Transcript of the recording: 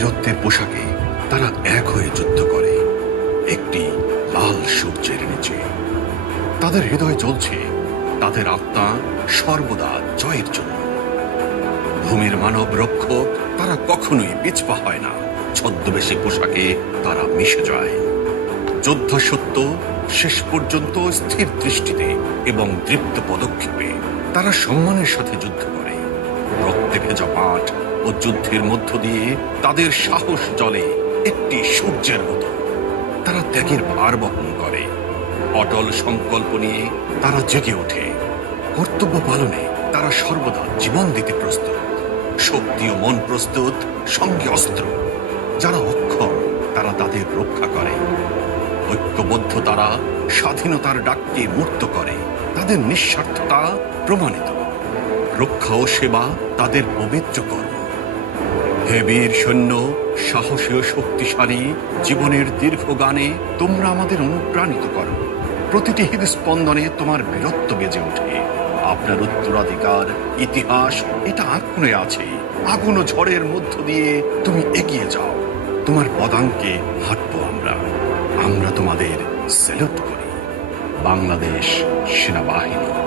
বীরত্বের পোশাকে তারা এক হয়ে যুদ্ধ করে একটি লাল সূর্যের নিচে। তাদের হৃদয় জ্বলছে, তাদের আত্মা সর্বদা জয়ের জন্য। ভূমির মানব রক্ষক তারা কখনোই পিছপা হয় না। ছদ্মবেশী পোশাকে তারা মিশে যায়। যোদ্ধা সত্য শেষ পর্যন্ত স্থির দৃষ্টিতে এবং দৃপ্ত পদক্ষেপে তারা সম্মানের সাথে যুদ্ধ করে। রক্তে ভেজা পাট ও যুদ্ধের মধ্য দিয়ে তাদের সাহস জ্বলে একটি সূর্যের মতো। তারা ত্যাগের ভার বহন করে। অটল সংকল্প নিয়ে তারা জেগে ওঠে। কর্তব্য পালনে তারা সর্বদা জীবন দিতে প্রস্তুত। শক্তি ও মন প্রস্তুত, সঙ্গে অস্ত্র। যারা অক্ষম তারা তাদের রক্ষা করে। ঐক্যবদ্ধ তারা স্বাধীনতার ডাককে মূর্ত করে। তাদের নিঃস্বার্থতা প্রমাণিত। রক্ষা ও সেবা তাদের পবিত্র কর্ম। হে বীর সৈন্য, সাহসী ও শক্তিশালী জীবনের দীর্ঘ গানে তোমরা আমাদের অনুপ্রাণিত করো। প্রতিটি হৃদস্পন্দনে তোমার বীরত্ব বেজে ওঠে। আপনার উত্তরাধিকার ইতিহাস এটা আঁকড়ে আছে। আগুন ও ঝড়ের মধ্য দিয়ে তুমি এগিয়ে যাও। তোমার পদাঙ্কে হাঁটবো আমরা। আমরা তোমাদের স্যালুট করি। বাংলাদেশ সেনাবাহিনী।